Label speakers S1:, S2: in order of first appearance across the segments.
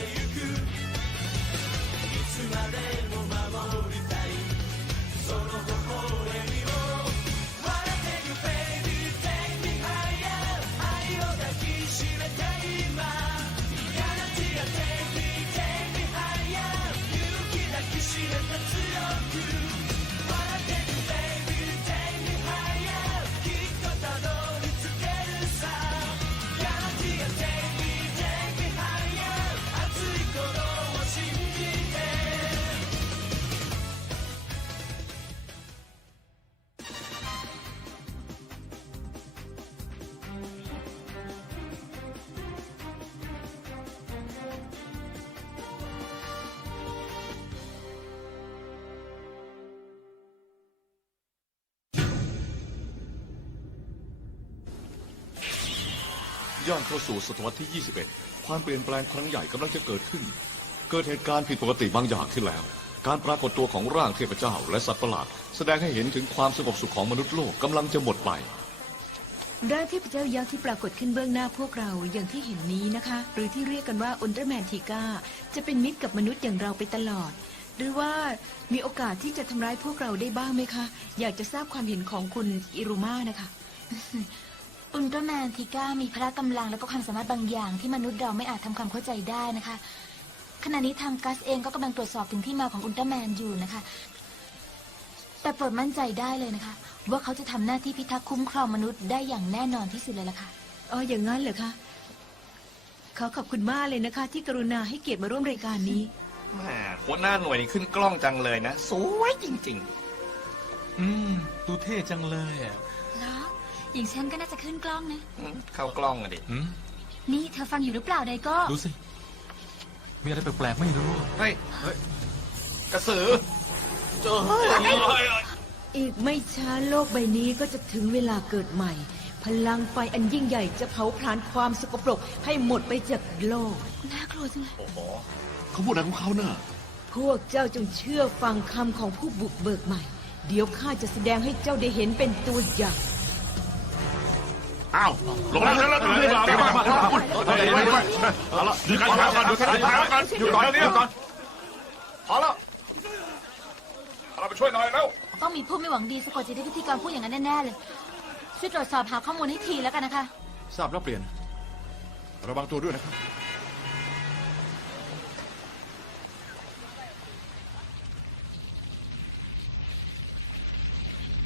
S1: You ย่างเข้าสู่ศตวรรษที่ 21 ความเปลี่ยนแปลงครั้งใหญ่กำลังจะเกิดขึ้น เกิดเหตุการณ์ผิดปกติบางอย่างขึ้นแล้ว การปรากฏตัวของร่างเทพเจ้าและสัตว์ประหลาด แสดงให้เห็นถึงความสงบสุขของมนุษย์โลกกำลังจะหมดไป
S2: ร่างเทพเจ้ายักษ์ที่ปรากฏขึ้นเบื้องหน้าพวกเราอย่างที่เห็นนี้นะคะ หรือที่เรียกกันว่าอุลตร้าแมนทีก้าจะเป็นมิตรกับมนุษย์อย่างเราไปตลอด หรือว่ามีโอกาสที่จะทำร้ายพวกเราได้บ้างไหมคะ อยากจะทราบความเห็นของคุณอิรุมานะคะ
S3: อุลตร้าแมนทิก้ามีพละกำลังและก็ความสามารถบางอย่างที่มนุษย์เราไม่อาจทำความเข้าใจได้นะคะ ขณะนี้ทางกัสเองก็กำลังตรวจสอบถึงที่มาของอุลตร้าแมนอยู่นะคะ แต่โปรดมั่นใจได้เลยนะคะ ว่าเขาจะทำหน้าที่พิทักษ์คุ้มครองมนุษย์ได้อย่างแน่นอนที่สุดเลยล่ะค่ะ
S2: อ๋ออย่างนั้นเหรอคะขอขอบคุณมากเลยนะคะ ที่กรุณาให้เกียรติมาร่วมรายการนี้
S4: แหมหัวหน้าหน่วยนี่ขึ้นกล้องจังเลยนะ สวยจริง
S5: อืม ดูเท่จังเลยอะ
S3: แล้ว อย่างฉันก็น่าจะขึ้นกล้องนะ
S4: ๆอืมเข้ากล้องอะดิ
S5: หืม
S3: นี่เธอฟังอยู่หรือเปล่าไดโก็
S5: ดูสิ มีอะไรแปลกๆไม่รู้
S4: เฮ้ยเฮ้ยกระสือเจอเฮ้ย
S2: อีกไม่ช้าโลกใบนี้ก็จะถึงเวลาเกิดใหม่ พลังไฟอันยิ่งใหญ่จะเผาผลาญความสกปรกให้หมดไปจากโลก
S3: น่ากลัวจังเลย
S4: โอ้โห
S6: เขาพูดอะไรของเขาเน่ะ
S2: พวกเจ้าจงเชื่อฟังคำของผู้บุกเบิกใหม่ เดี๋ยวข้าจะแสดงให้เจ้าได้เห็นเป็นตัวอย่าง
S6: อ้าวลงมาแล้วแล้วแล้วแล้วมามาเอาละดูการก่อนดูการก่อน
S4: หยุดก่อนหยุดก่อนพอแล้วเราไปช่วยหน่อยแล้ว
S3: ต้องมีผู้ไม่หวังดีสะกดจิตให้พิธีกรพูดอย่างนั้นแน่ๆเลย ช่วยตรวจสอบหาข้อมูลให้ทีแล้วกันนะคะ
S6: ทราบแล้วเปลี่ยน ระวังตัวด้วยนะครับ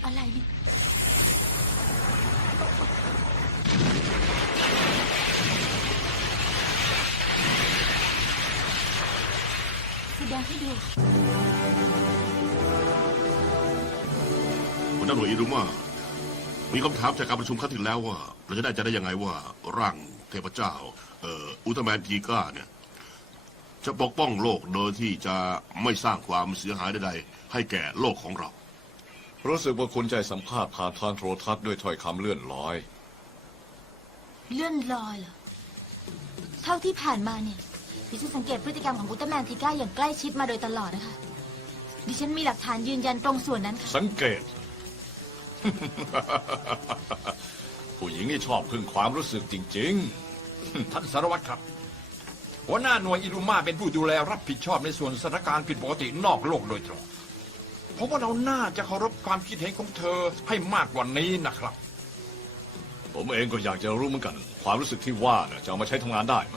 S3: อะไรเนี่ย ดงให้ดู
S6: หัวหน้าหน่วยอิรุมามีคำถามจากการประชุมครั้งที่แล้วว่า เราจะได้ใจะได้ยังไงว่า ร่างเทพเจ้า เอ่ออุลตร้าแมนทีก้าเนี่ย จะปกป้องโลกโดยที่จะไม่สร้างความเสียหายใดๆให้แก่โลกของเรา
S1: รู้สึกว่าคุณใจสัมภาษณ์ผ่านทางโทรทัศน์ด้วยถ้อยคำเลื่อนลอย
S3: เลื่อนลอยเหรอ เท่าที่ผ่านมาเนี่ย ดิฉันสังเกตพฤติกรรมของอุลตร้าแมนทิก้าอย่างใกล้ชิดมาโดยตลอดนะคะ ดิฉันมีหลักฐานยืนยันตรงส่วนนั้นค่ะ
S1: สังเกต ผู้หญิงนี่ชอบพึ่งความรู้สึกจริง
S7: ท่านสารวัตรครับ หัวหน้าหน่วยอิรุมาเป็นผู้ดูแลรับผิดชอบในส่วนสถานการณ์ผิดปกตินอกโลกโดยตรงผมว่าเราน่าจะเคารพความคิดเห็นของเธอให้มากกว่านี้นะครับ
S1: ๆผมเองก็อยากจะรู้เหมือนกัน ความรู้สึกที่ว่าน่ะจะเอามาใช้ทำงานได้ไหม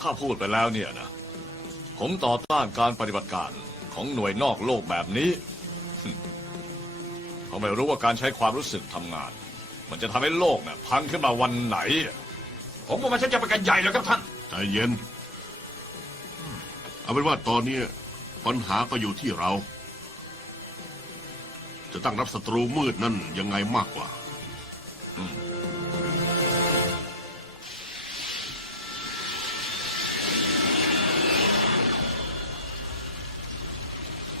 S1: ถ้าพูดไปแล้วเนี่ยนะ ผมต่อต้านการปฏิบัติการของหน่วยนอกโลกแบบนี้ เขาไม่รู้ว่าการใช้ความรู้สึกทำงาน มันจะทำให้โลกน่ะพังขึ้นมาวันไหน
S7: ผมว่ามันชักจะไปกันใหญ่แล้วครับท่าน
S6: ใจเย็น เอาเป็นว่าตอนนี้ปัญหาก็อยู่ที่เรา จะตั้งรับศัตรูมืดนั่นยังไงมากกว่า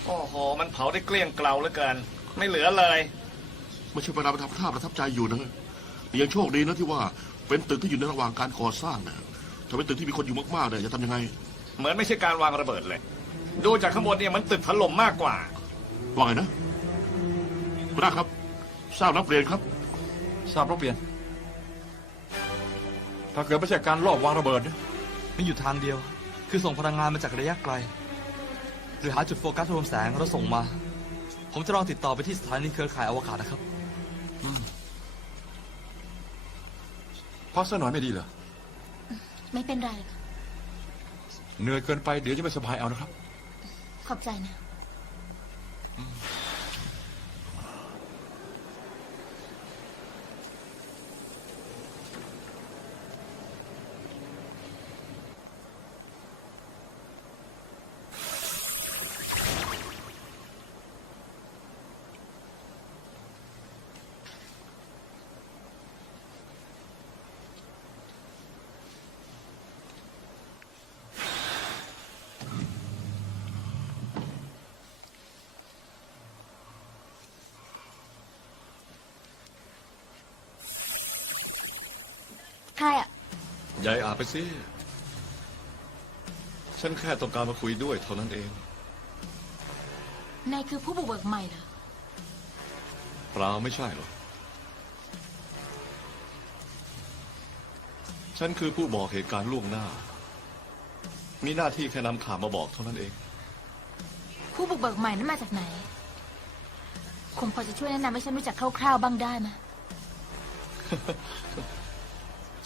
S4: โอ้โห มันเผาได้เกลี้ยงเกลาเหลือเกิน ไม่เหลือเลย
S6: ไม่ใช่เวลาประทับท่าประทับใจอยู่นะยังโชคดีนะที่ว่าเป็นตึกที่อยู่ในระหว่างการก่อสร้างนะถ้าเป็นตึกที่มีคนอยู่มากๆเนี่ยจะทำยังไง
S4: เหมือนไม่ใช่การวางระเบิดเลย ดูจากข้างบนเนี่ยมันตึกถล่มมากกว่า
S6: ว่าไงนะคุณน้าครับทราบรับเปลี่ยนครับ
S7: ทราบแล้วเปลี่ยน ถ้าเกิดไม่ใช่การลอบวางระเบิดเนี่ย
S5: มีอยู่ทางเดียว คือส่งพลังงานมาจากระยะไกล หรือหาจุดโฟกัสรวมแสงแล้วส่งมา ผมจะลองติดต่อไปที่สถานีเครือข่ายอวกาศนะครับ
S7: พักสักหน่อยไม่ดีเหรอ
S3: ไม่เป็นไรค่ะ
S7: เหนื่อยเกินไปเดี๋ยวจะไม่สบายเอานะครับ
S3: ขอบใจนะ ใครอะ
S1: ยายอาไปสิ ฉันแค่ต้องการมาคุยด้วยเท่านั้นเอง
S3: นายคือผู้บุกเบิกใหม่เหรอ
S1: เปล่าไม่ใช่หรอก ฉันคือผู้บอกเหตุการณ์ล่วงหน้า มีหน้าที่แค่นำข่าวมาบอกเท่านั้นเอง
S3: ผู้บุกเบิกใหม่นั้นมาจากไหน คงพอจะช่วยแนะนำให้ฉันรู้จักคร่าวๆบ้างได้ไหม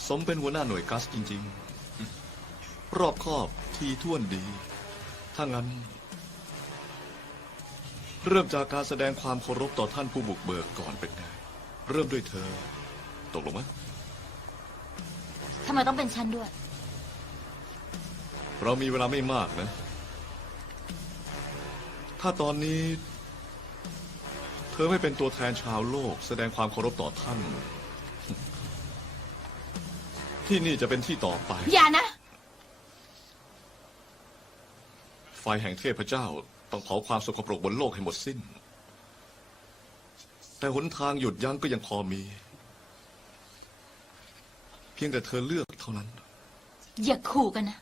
S1: สมเป็นหัวหน้าหน่วยกัสจริง ๆ รอบคอบทีท่วนดี ถ้างั้น เริ่มจากการแสดงความเคารพต่อท่านผู้บุกเบิกก่อนเป็นไงเริ่มด้วยเธอ ตกลงไหม
S3: ทำไมต้องเป็นฉันด้วย
S1: เรามีเวลาไม่มากนะ ถ้าตอนนี้ เธอไม่เป็นตัวแทนชาวโลก แสดงความเคารพต่อท่าน ที่นี่จะเป็นที่ต่อไป
S3: อย่านะ
S1: ไฟแห่งเทพเจ้าต้องเผาความสกปรกบนโลกให้หมดสิ้น แต่หนทางหยุดยั้งก็ยังพอมี เพียงแต่เธอเลือกเท่านั้น
S3: อย่าขู่กันนะ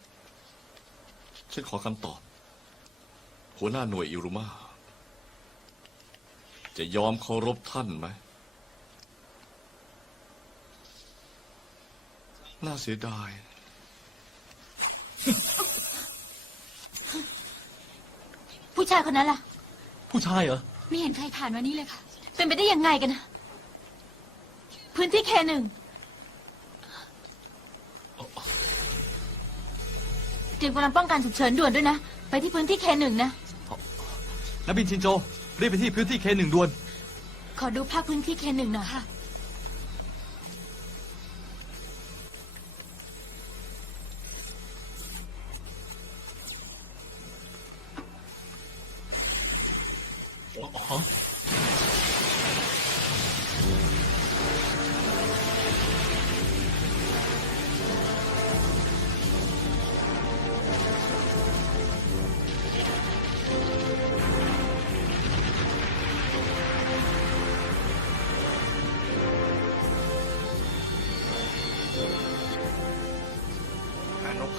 S1: ฉันขอคำตอบ หัวหน้าหน่วยอิรุมาจะยอมเคารพท่านไหม น่าเสียดาย
S3: ผู้ชายคนนั้นล่ะ
S5: ผู้ชายเหรอ
S3: ไม่เห็นใครผ่านมานี่เลยค่ะ เป็นไปได้ยังไงกันนะ พื้นที่เคหนึ่ง เตรียมกำลังป้องกันฉุกเฉินด่วนด้วยนะ ไปที่พื้นที่เคหนึ่งนะ
S5: นักบินชินโจ รีบไปที่พื้นที่เคหนึ่งด่วน
S3: ขอดูภาพพื้นที่เคหนึ่งหน่อยค่ะ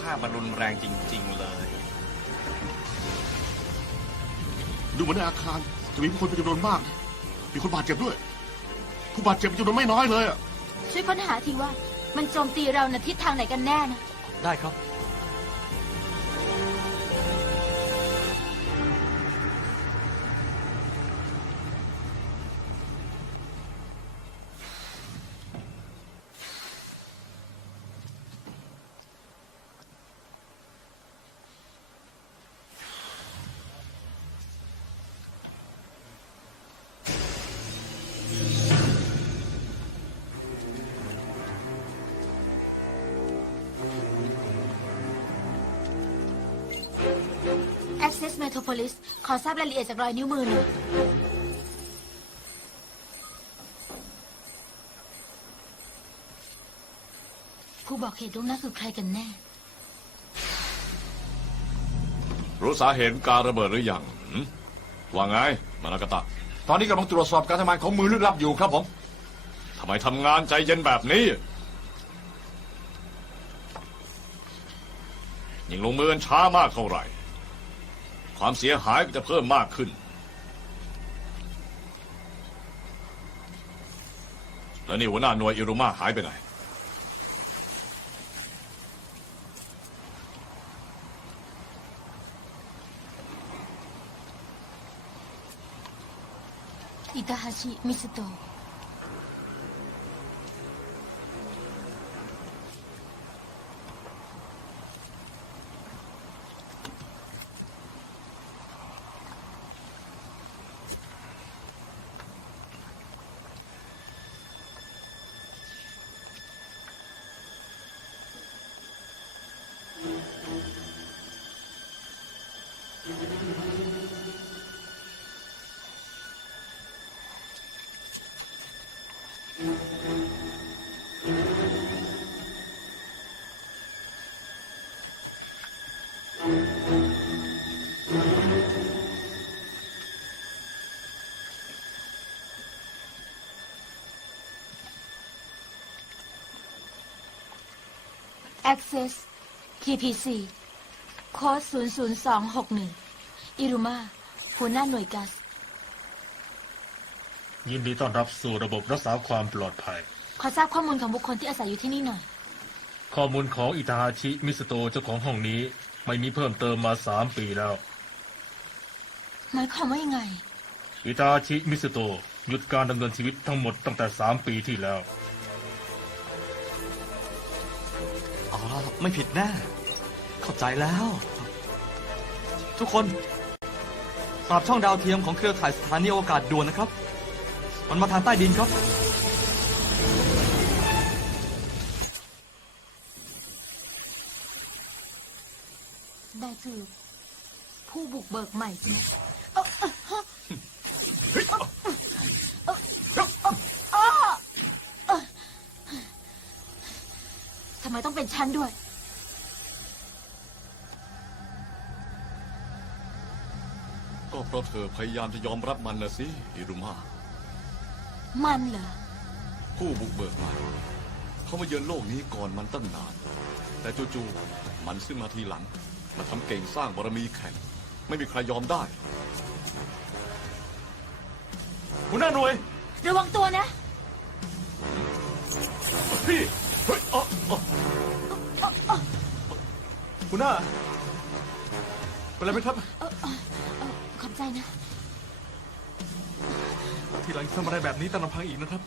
S4: การรบฆ่ามันรุนแรงจริง ๆ เลย
S6: ดูเหมือนในอาคารจะมีผู้คนเป็นจำนวนมากนะมีคนบาดเจ็บด้วย ผู้บาดเจ็บเป็นจำนวนไม่น้อยเลยอะ
S3: ช่วยค้นหาทีว่า มันโจมตีเรานะทิศทางไหนกันแน่นะ
S5: ได้ครับ
S3: Access Metropolis ขอทราบรายละเอียดจากรอยนิ้วมือหน่อยผู้บอกเหตุล่วงหน้าคือใครกันแน่
S1: รู้สาเหตุการระเบิดหรือยังหืมว่าไง มานากาตะ
S7: ตอนนี้กำลังตรวจสอบการทำงานของมือลึกลับอยู่ครับผม
S1: ทำไมทำงานใจเย็นแบบนี้ ยิ่งลงมือกันช้ามากเท่าไหร่ ความเสียหายก็จะเพิ่มมากขึ้น แล้วนี่หัวหน้าหน่วยอิรุมาหายไปไหน
S3: อิตาฮาชิ มิสโตะ Access TPC โค้ด00261 อิรุมาหัวหน้าหน่วยกัส
S8: ยินดีต้อนรับสู่ระบบรักษาความปลอดภัย
S3: ขอทราบข้อมูลของบุคคลที่อาศัยอยู่ที่นี่หน่อย
S8: ข้อมูลของอิตาฮาชิมิสโตะเจ้าของห้องนี้ ไม่มีเพิ่มเติมมาสามปีแล้ว
S3: หมายความว่ายังไง
S8: อิตาฮาชิมิสโตะหยุดการดำเนินชีวิตทั้งหมดตั้งแต่สามปีที่แล้ว
S5: อาละไม่ผิดแน่เข้าใจแล้ว ทุกคนปรับช่องดาวเทียมของเครือข่ายสถานีอวกาศด่วนนะครับ มันมาทางใต้ดินครับ
S3: ได้คือผู้บุกเบิกใหม่ำไมต้องเป็น ฉันด้วย
S1: ก็เพราะเธอพยายามจะยอมรับมันนะสิอิรุมา
S3: มันเหรอ
S1: ผู้บุกเบิกมาเขามาเยือนโลกนี้ก่อนมันตั้งนาน แต่จู่ๆมันซึ่งมาทีหลัง มาทำเก่งสร้างบารมีแข่ง ไม่มีใครยอมได้
S7: หัวหน้าหน่วย
S3: ระวังตัวนะ
S7: พี่เฮ้ยอ๋ออ๋อ หัวหน้าเป็นไรไหมครับ
S3: เออเออเออขอบใจนะ
S7: ทีหลังทำอะไรแบบนี้ตามลำพังอีกนะครับ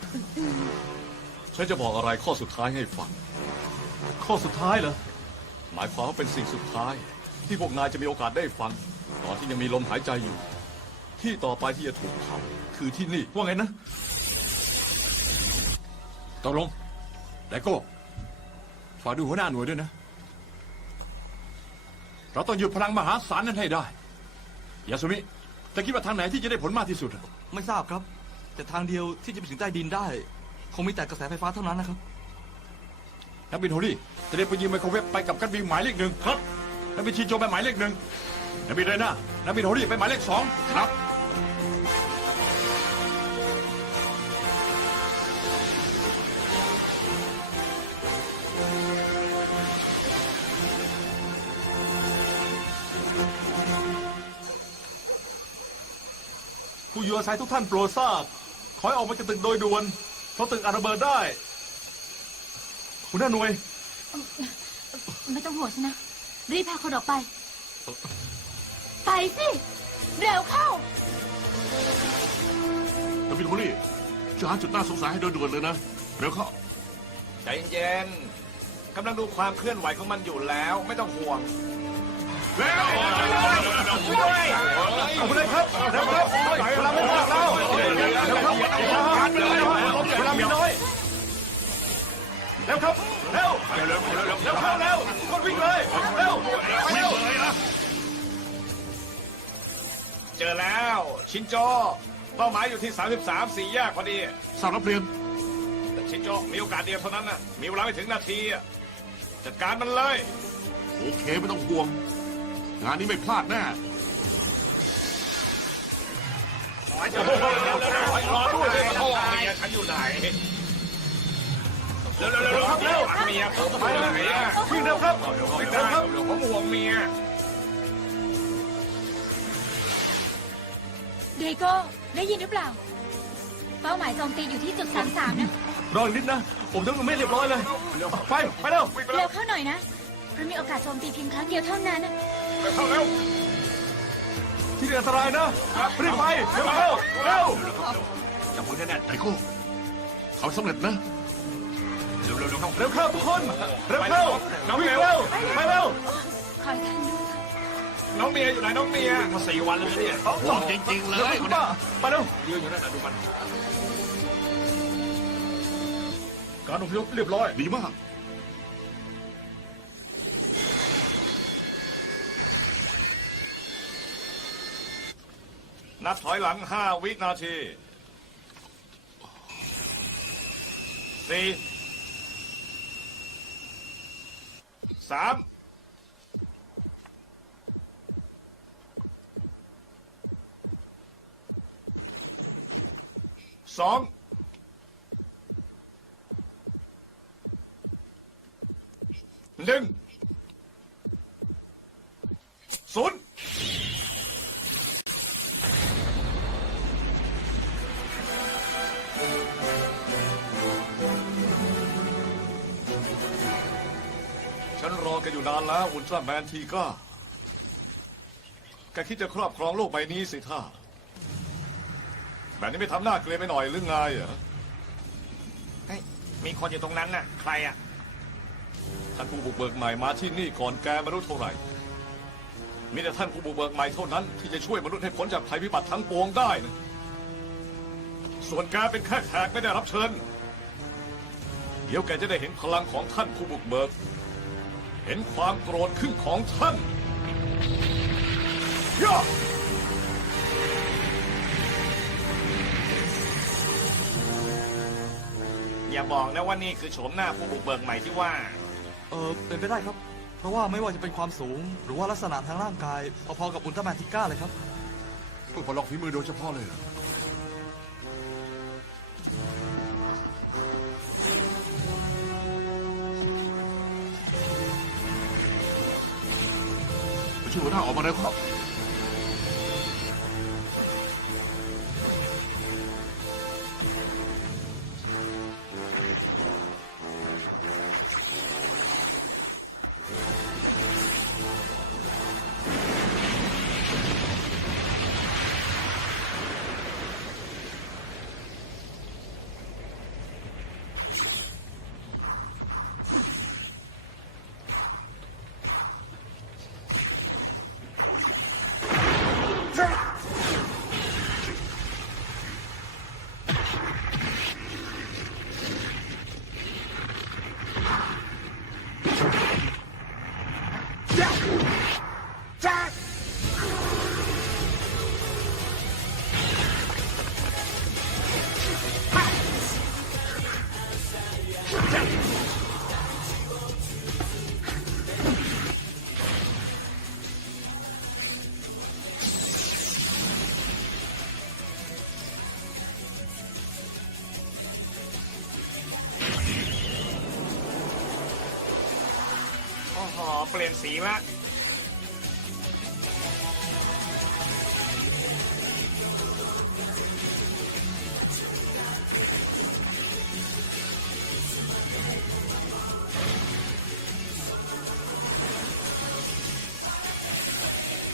S1: ฉันจะบอกอะไรข้อสุดท้ายให้ฟัง
S7: ข้อสุดท้ายเหรอ
S1: หมายความว่าเป็นสิ่งสุดท้าย ที่พวกนายจะมีโอกาสได้ฟัง ตอนที่ยังมีลมหายใจอยู่ ที่ต่อไปที่จะถูกเผาคือที่นี่
S7: ว่าไงนะตกลงไดโก้ฝากดูหัวหน้าหน่วยด้วยนะ เราต้องหยุดพลังมหาศาลนั้นให้ได้ยาสุมิจะคิดว่าทางไหนที่จะได้ผลมากที่สุดอะ
S5: ไม่ทราบครับ แต่ทางเดียวที่จะไปถึงใต้ดินได้ คงมีแต่กระแสไฟฟ้าเท่านั้นนะครับ
S7: นักบินโฮลี่จะได้ไปยิงไมโครเวฟไปกับการบินหมายเลขหนึ่งครับ นักบินชินโจไปหมายเลขหนึ่งนักบินเรน่านักบินโฮลี่ไปหมายเลขสองครับ ผู้อยู่อาศัยทุกท่านโปรดทราบ ขอให้ออกมาจากตึกโดยด่วน เพราะตึกอาจระเบิดได้ คุณหน้าหน่วย
S3: ไม่ต้องห่วงฉันนะ รีบพาคนออกไป ไปสิ เร็วเข้า
S6: ทวินคนนี้จะหาจุดน่าสงสัยให้โดยด่วนเลยนะ เร็วเข้า
S4: ใจเย็นกำลังดูความเคลื่อนไหวของมันอยู่แล้ว ไม่ต้องห่วง
S6: เร็ว
S7: เอาไปเลยครับเร็วครับเวลาไม่มากแล้วเร็วครับเวลามีน้อยเร็วครับเร็วเร็วเร็วเร็วเข้าเร็วคนวิ่งเลยเร็วเร็ว
S4: เจอแล้วชินโจเป้าหมายอยู่ที่ 33สี่แยกพอดี
S6: สารรับเรียน
S4: แต่ชินโจมีโอกาสเดียวเท่านั้นนะมีเวลาไม่ถึงนาทีจัดการมันเลย
S6: โอเคไม่ต้องห่วง งานนี้ไม่พลาดแน่
S4: รอด้วยเลยโอ้เมียฉันอยู่ไหน เร็วเร็วเร็วครับเร็วเมียผมไปไหนอะ
S7: วิ่งเร็วครับ
S4: ไม่ได้เร็วผมห่วงเมีย
S3: เดโก้ได้ยินหรือเปล่า เป้าหมายโจมตีอยู่ที่จุดสามสามนะ
S7: รออีกนิดนะ ผมยังไม่เรียบร้อยเลย ไป ไปเร็ว
S3: เร็วเข้าหน่อยนะ เรามีโอกาสโจมตีเพียงครั้งเดียวเท่านั้นนะ
S4: เข้าเร็ว
S7: ที่นี่อันตรายนะรีบไปเร็วเร็วเร็ว
S4: จับมือแน่น
S6: ไอ้โก้เขาสำเร็จนะ
S4: ๆเร็วเร็วเร็วเข้า
S7: เร็วเข้าทุกคนเร็วเข้าวิ่งเร็วไปเร็ว
S3: ขอให้ท่านด้วย
S4: น้องเมียอยู่ไหนน้องเมียมาสี่วันแล้วเนี่ย
S6: ห่วงจริงๆเลย
S7: เร็วคุณป้าไปเร็ว
S4: ยืนอยู่นั่นน่ะดูมัน
S7: การอพยพเรียบร้อย
S6: ดีมาก
S4: นับถอยหลังห้าวินาทีสี่สามสอง
S1: หนึ่งศูนย์ แกันอยู่นานแล้วอุลตร้าแมนทีก้าแกคิดจะครอบครองโลกใบนี้สิท่าแบบนี้ไม่ทำหน้าเกลียดไปหน่อยหรือไงเหรอ
S4: มีคนอยู่ตรงนั้นน่ะ ใครอะ
S1: ท่านผู้บุกเบิกใหม่มาที่นี่ก่อนแกมนุษย์เท่าไหร่ มีแต่ท่านผู้บุกเบิกใหม่เท่านั้น ที่จะช่วยมนุษย์ให้พ้นจากภัยพิบัติทั้งปวงได้นะส่วนแกเป็นแค่แขกไม่ได้รับเชิญ เดี๋ยวแกจะได้เห็นพลังของท่านผู้บุกเบิก เห็นความโกรธขึ้นของท่านย่า
S4: อย่าบอกนะว่านี่คือโฉมหน้าผู้บุกเบิกใหม่ที่ว่า
S5: เออเป็นไปได้ครับ เพราะว่าไม่ว่าจะเป็นความสูง หรือว่าลักษณะทางร่างกาย พอๆกับอุลตร้าแมนทิก้าเลยครับ
S6: เพื่อประลองฝีมือโดยเฉพาะเลยเหรอ ไปช่วยหั เป
S4: ลี่ยนสีละ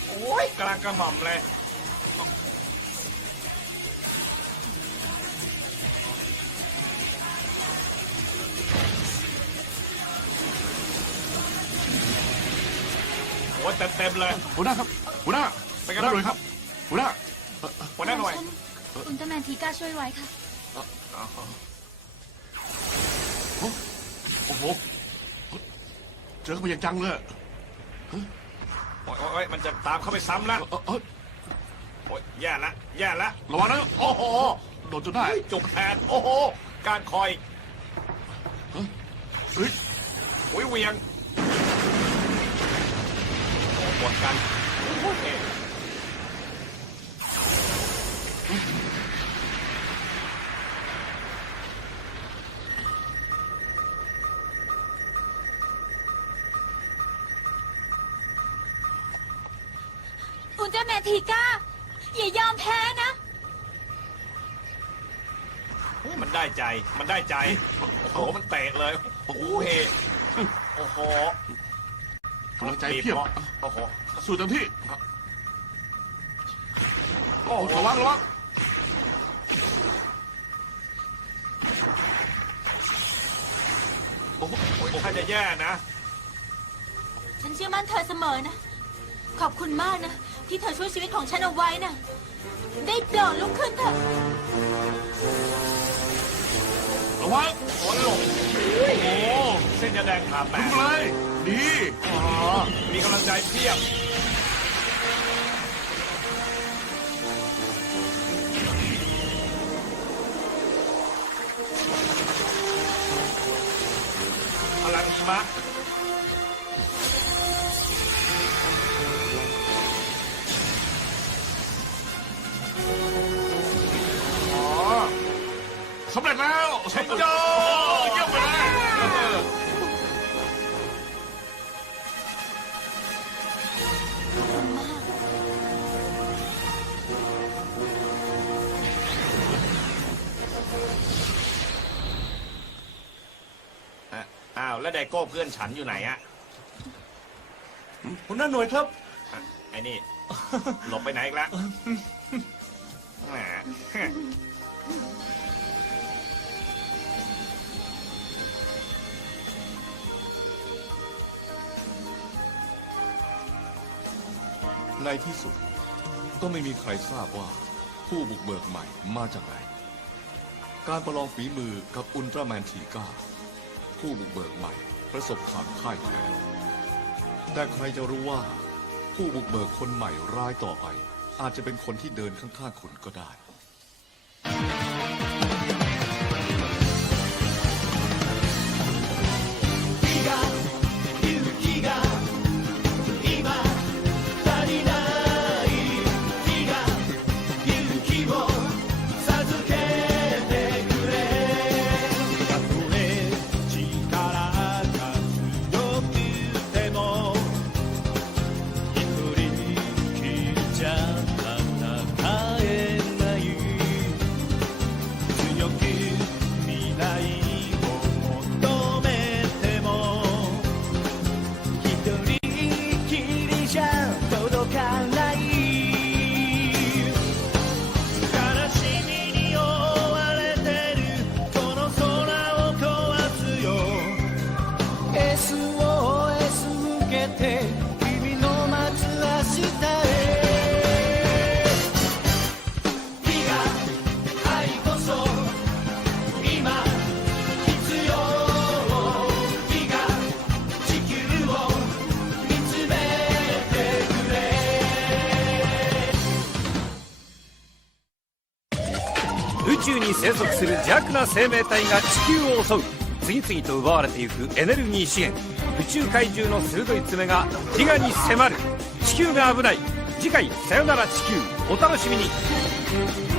S4: โอ้ยกลางกระหม่อมเลย เต็มๆเลย
S6: หัวหน้าครับหัวหน้า
S4: เป็นไง
S6: หัวหน้า
S4: บ้าง
S6: หน่วยครับหัวหน้า
S4: หัวหน้าหน่วย
S3: ฉันอุลตร้าแมนทีก้าช่วยไว้ค่ะ
S6: โอ้โห เจอเข้าไปอย่างจังเลย
S4: โอ้ยโอ้ยโอ้ยมันจะตามเข้าไปซ้ำแล้ว
S6: เอ่อเอ่อ
S4: โอ้ยแย่ละ แย่ละ
S6: ระวังนะ
S4: โอ้โห
S6: โดนจนได้
S4: จุกแทนโอ้โห การคอย
S6: เฮ้ย
S4: อุ้ยเวียงโอ้ หมดกันโอ้โห
S3: อุลตร้าแมนทีก้า อย่ายอมแพ้นะ
S4: เฮ้ยมันได้ใจ มันได้ใจ โอ้โห มันเตะเลย โอ้โหเฮโอ้โห
S6: กำลังใจเพียบ
S4: โอ้โห
S6: สู้เต็มที่โอ้ระวังระวัง
S4: โอ้โหถ้าจะแย่นะ
S3: ฉันเชื่อมั่นเธอเสมอนะ ขอบคุณมากนะ ที่เธอช่วยชีวิตของฉันเอาไว้นะได้โปรดลุกขึ้นเถอะ
S6: ระวัง
S4: โอ้หลงโอ้โหเส้นจะแดงขาแต
S6: ลุ
S4: ก
S6: กเลย ดี
S4: อ๋อมีกำลังใจเพียบ พลังหิมะอ๋อ
S6: สำเร็จแล้ว
S4: ชัยโย แล้วไดโก้เพื่อนฉันอยู่ไหนอะ
S9: หัวหน้าหน่วยครับ
S4: อะไอ้นี่ หลบไปไหนอีกแล้วแหม
S10: ในที่สุด ก็ไม่มีใครทราบว่า ผู้บุกเบิกใหม่มาจากไหน การประลองฝีมือกับอุลตร้าแมนทีก้า ผู้บุกเบิกใหม่ ประสบความพ่ายแพ้แต่ใครจะรู้ว่า ผู้บุกเบิกคนใหม่รายต่อไป อาจจะเป็นคนที่เดินข้างๆคุณก็ได้
S9: 生息する邪悪な生命体が地球を襲う。次々と奪われていくエネルギー資源。宇宙怪獣の鋭い爪が飢餓に迫る。地球が危ない。次回「さよなら地球」お楽しみに。